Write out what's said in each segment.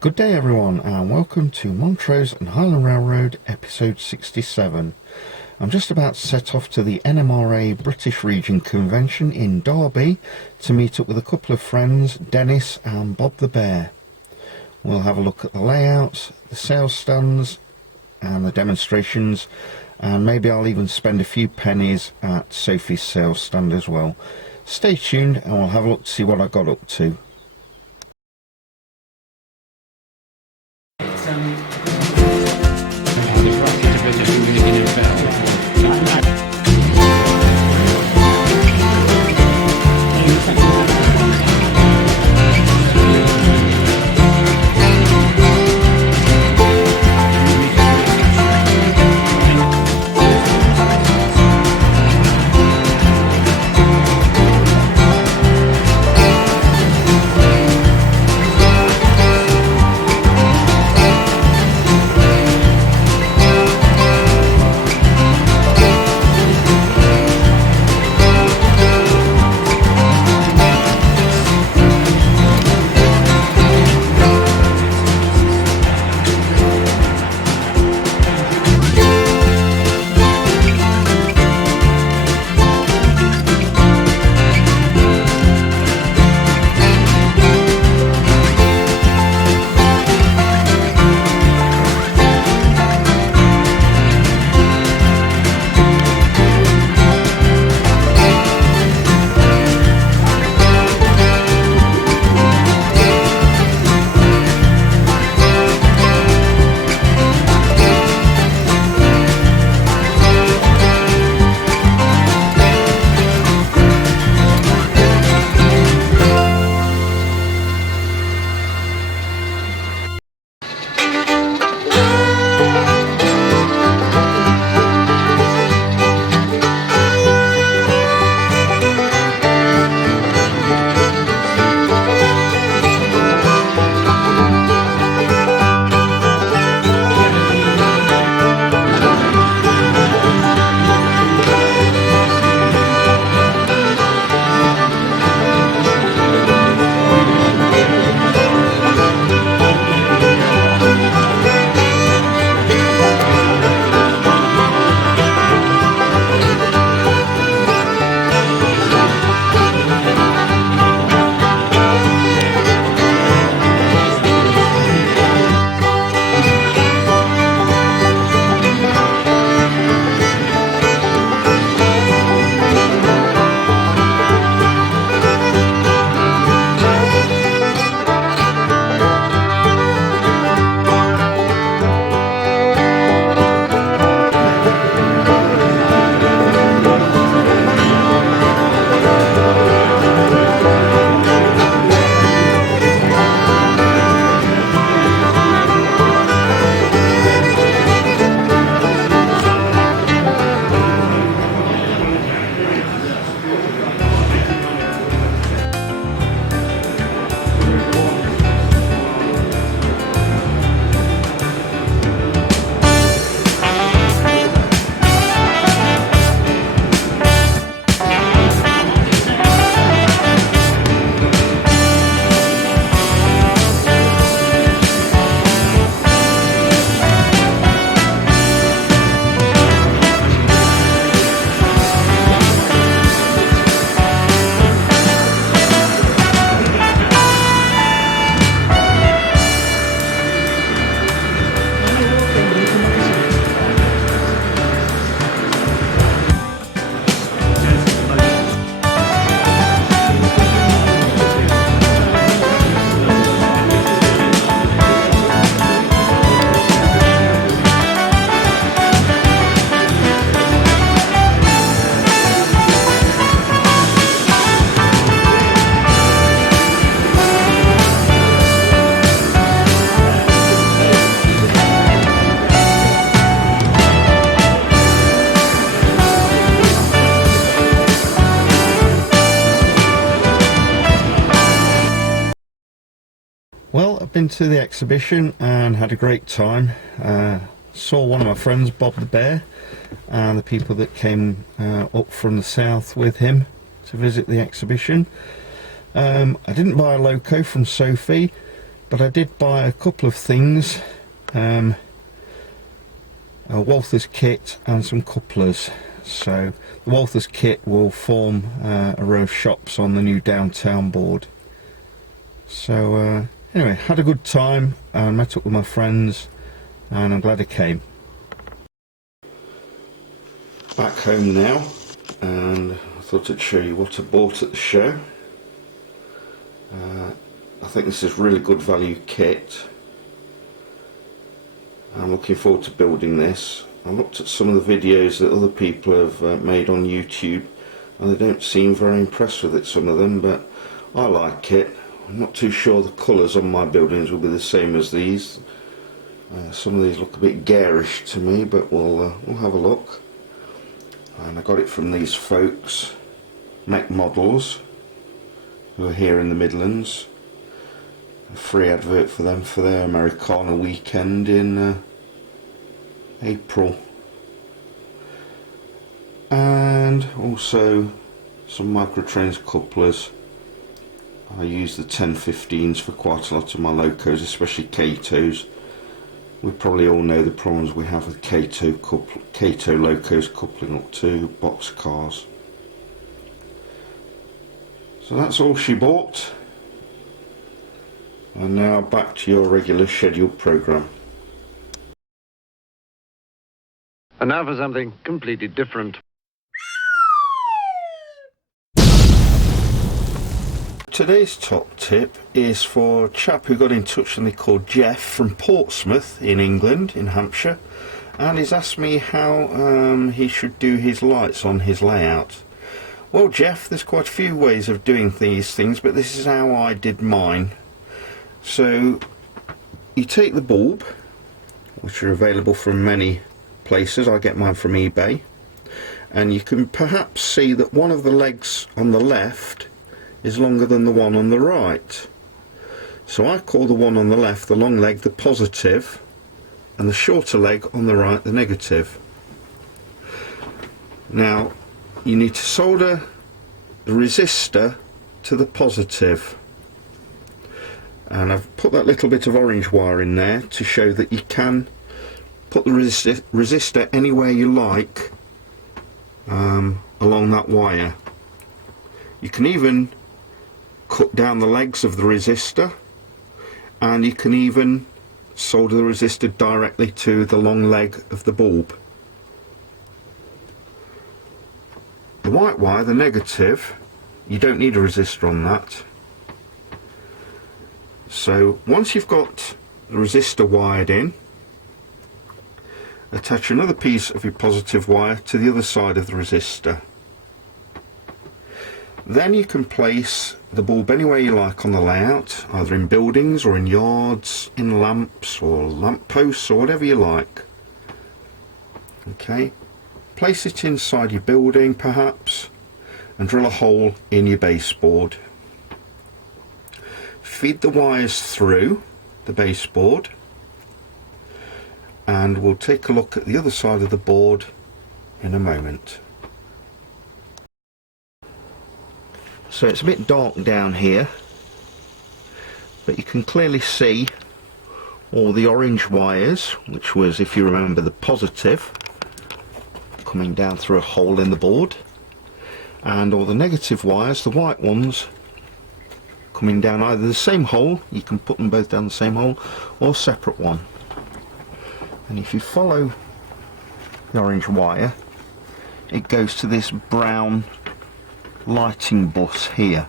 Good day everyone, and welcome to Montrose and Highland Railroad episode 67. I'm just about to set off to the NMRA British Region convention in Derby to meet up with a couple of friends, Dennis and Bob the Bear. We'll have a look at the layouts, the sales stands and the demonstrations, and maybe I'll even spend a few pennies at Sophie's sales stand as well. Stay tuned and we'll have a look to see what I got up to. Well, I've been to the exhibition and had a great time. Saw one of my friends, Bob the Bear, and the people that came up from the south with him to visit the exhibition. I didn't buy a loco from Sophie, But I did buy a couple of things, a Walther's kit and some couplers. So the Walther's kit will form a row of shops on the new downtown board. So anyway, had a good time and met up with my friends, and I'm glad I came. Back home now, and I thought I'd show you what I bought at the show. I think this is really good value kit. I'm looking forward to building this. I looked at some of the videos that other people have made on YouTube, and they don't seem very impressed with it, some of them, but I like it. I'm not too sure the colours on my buildings will be the same as these. Some of these look a bit garish to me, but we'll have a look. And I got it from these folks, Mech Models, who are here in the Midlands. A free advert for them for their Americana weekend in April. And also some Microtrains couplers. I use the 1015s for quite a lot of my locos, especially Katos. We probably all know the problems we have with Kato locos coupling up to box cars. So that's all she bought. And now back to your regular scheduled programme. And now for something completely different. Today's top tip is for a chap who got in touch with me called Jeff from Portsmouth in England, in Hampshire, and he's asked me how he should do his lights on his layout. Well, Jeff, there's quite a few ways of doing these things, but this is how I did mine. So you take the bulb, which are available from many places. I get mine from eBay, and you can perhaps see that one of the legs on the left is longer than the one on the right. So I call the one on the left, the long leg, the positive, and the shorter leg on the right, the negative. Now you need to solder the resistor to the positive, and I've put that little bit of orange wire in there to show that you can put the resistor anywhere you like along that wire. You can even cut down the legs of the resistor, and you can even solder the resistor directly to the long leg of the bulb. The white wire, the negative, you don't need a resistor on that. So once you've got the resistor wired in, attach another piece of your positive wire to the other side of the resistor. Then you can place the bulb anywhere you like on the layout, either in buildings or in yards, in lamps or lamp posts or whatever you like. Okay, place it inside your building perhaps, and drill a hole in your baseboard. Feed the wires through the baseboard, and we'll take a look at the other side of the board in a moment. So it's a bit dark down here, but you can clearly see all the orange wires, which was, if you remember, the positive, coming down through a hole in the board, and all the negative wires, the white ones, coming down either the same hole, you can put them both down the same hole, or separate one. And if you follow the orange wire, it goes to this brown lighting bus here,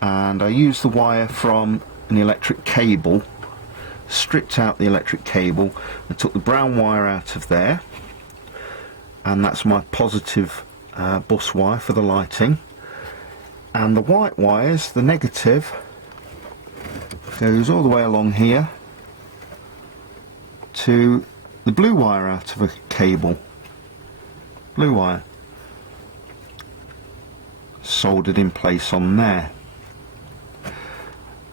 and I used the wire from an electric cable, stripped out the electric cable and took the brown wire out of there, and that's my positive bus wire for the lighting. And the white wires, the negative, goes all the way along here to the blue wire out of a cable. Blue wire soldered in place on there.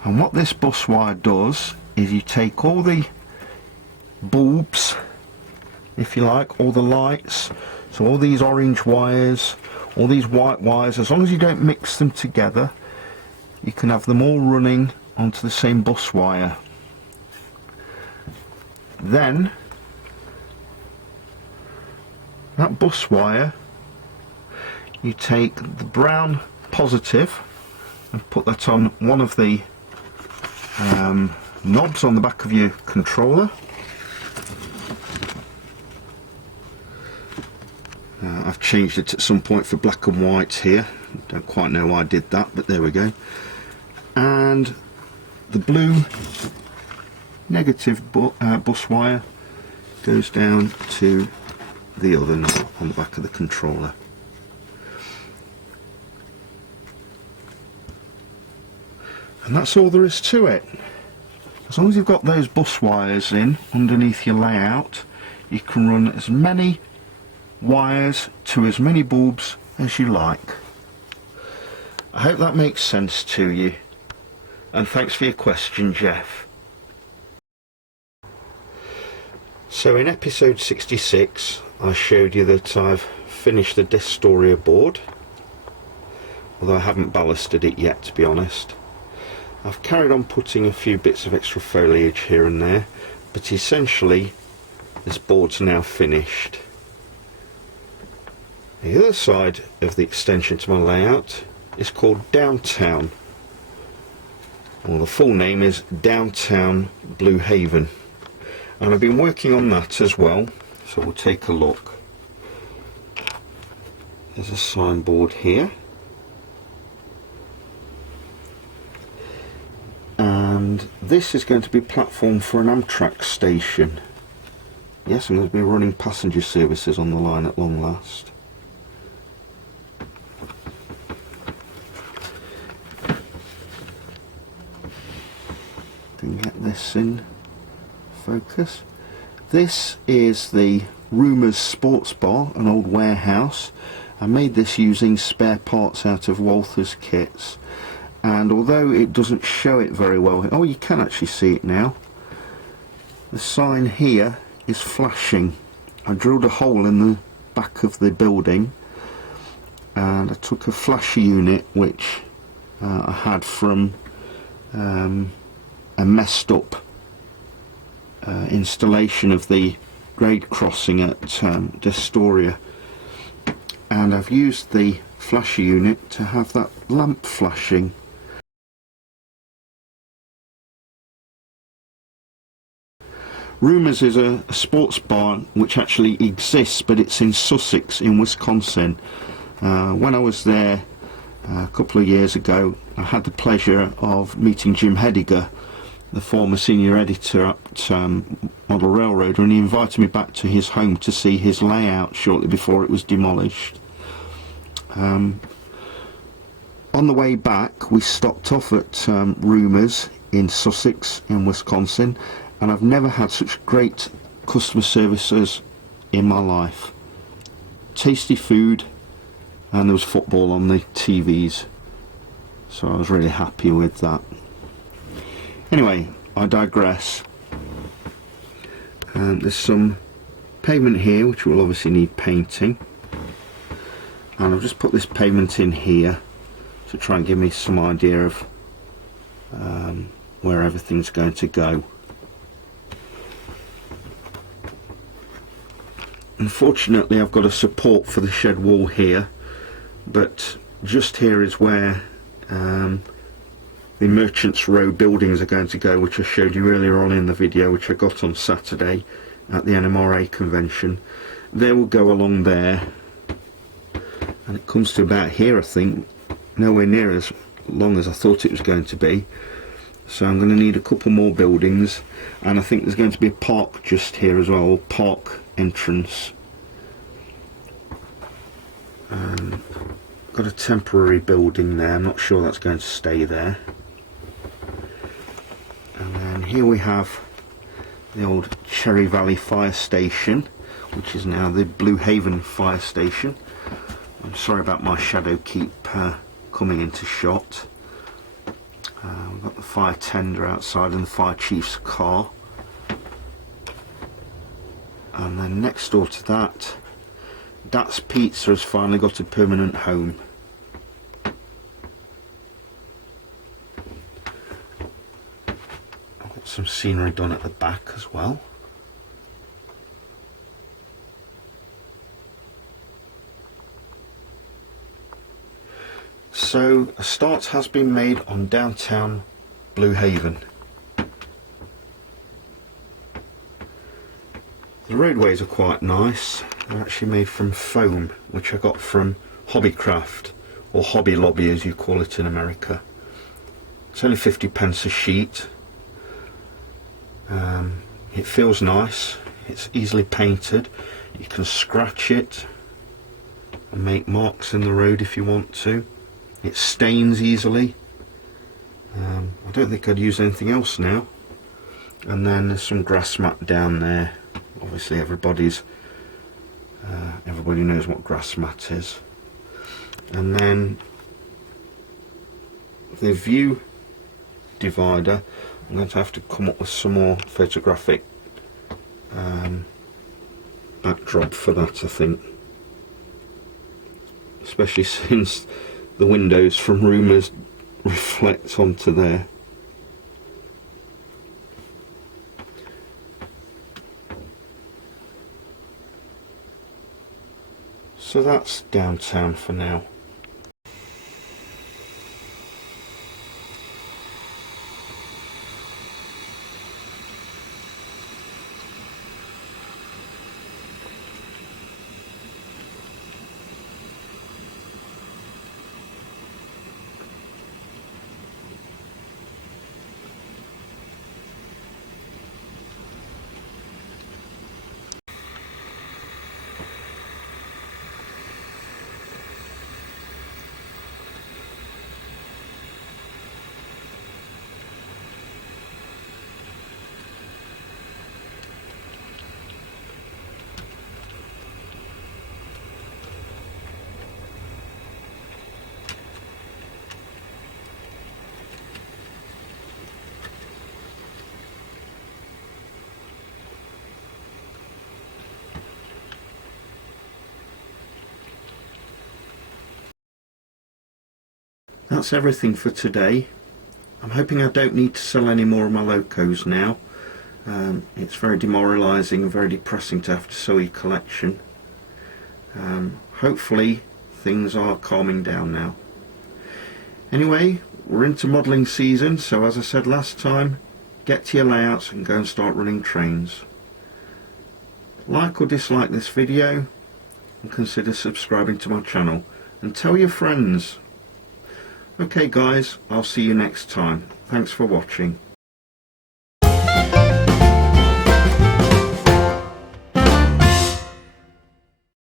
And what this bus wire does is you take all the bulbs, if you like, all the lights, so all these orange wires, all these white wires, as long as you don't mix them together, you can have them all running onto the same bus wire. Then that bus wire, you take the brown positive and put that on one of the knobs on the back of your controller. I've changed it at some point for black and white here. Don't quite know why I did that, but there we go. And the blue negative bus wire goes down to the other knob on the back of the controller. And that's all there is to it. As long as you've got those bus wires in underneath your layout, you can run as many wires to as many bulbs as you like. I hope that makes sense to you, and thanks for your question, Jeff. So in episode 66 I showed you that I've finished the Destoria board, although I haven't ballasted it yet, to be honest. I've carried on putting a few bits of extra foliage here and there, but essentially this board's now finished. The other side of the extension to my layout is called Downtown. Well, the full name is Downtown Blue Haven, and I've been working on that as well, so we'll take a look. There's a signboard here, and this is going to be a platform for an Amtrak station. Yes, I'm going to be running passenger services on the line at long last. Can get this in focus. This is the Rumours Sports Bar, an old warehouse. I made this using spare parts out of Walther's kits, and although it doesn't show it very well, oh, you can actually see it now. The sign here is flashing. I drilled a hole in the back of the building, and I took a flasher unit which I had from a messed up installation of the grade crossing at Destoria, and I've used the flasher unit to have that lamp flashing. Rumours is a sports bar which actually exists, but it's in Sussex in Wisconsin. When I was there a couple of years ago, I had the pleasure of meeting Jim Hediger, the former senior editor at Model Railroad, and he invited me back to his home to see his layout shortly before it was demolished. On the way back we stopped off at Rumours in Sussex in Wisconsin, and I've never had such great customer services in my life. Tasty food, and there was football on the TVs, so I was really happy with that. Anyway, I digress. There's some pavement here which will obviously need painting, and I've just put this pavement in here to try and give me some idea of where everything's going to go. Unfortunately, I've got a support for the shed wall here, but just here is where the Merchants Row buildings are going to go, which I showed you earlier on in the video, which I got on Saturday at the NMRA convention. They will go along there, and it comes to about here, I think. Nowhere near as long as I thought it was going to be. So I'm going to need a couple more buildings, and I think there's going to be a park just here as well, park entrance. Got a temporary building there, I'm not sure that's going to stay there. And then here we have the old Cherry Valley Fire Station, which is now the Blue Haven Fire Station. I'm sorry about my shadow keep coming into shot. We've got the fire tender outside and the fire chief's car. And then next door to that, That's Pizza has finally got a permanent home. scenery done at the back as well. So a start has been made on downtown Blue Haven. The roadways are quite nice. They're actually made from foam, which I got from Hobbycraft, or Hobby Lobby as you call it in America. It's only 50p a sheet. It feels nice. It's easily painted. You can scratch it and make marks in the road if you want to. It stains easily. I don't think I'd use anything else now. And then there's some grass mat down there. Obviously everybody knows what grass mat is. And then the view divider, I'm going to have to come up with some more photographic backdrop for that, I think. Especially since the windows from Rumours reflect onto there. So that's downtown for now. That's everything for today. I'm hoping I don't need to sell any more of my locos now. It's very demoralising and very depressing to have to sell your collection. Hopefully things are calming down now. Anyway, we're into modelling season, so as I said last time, get to your layouts and go and start running trains. Like or dislike this video and consider subscribing to my channel, and tell your friends. Okay guys, I'll see you next time. Thanks for watching.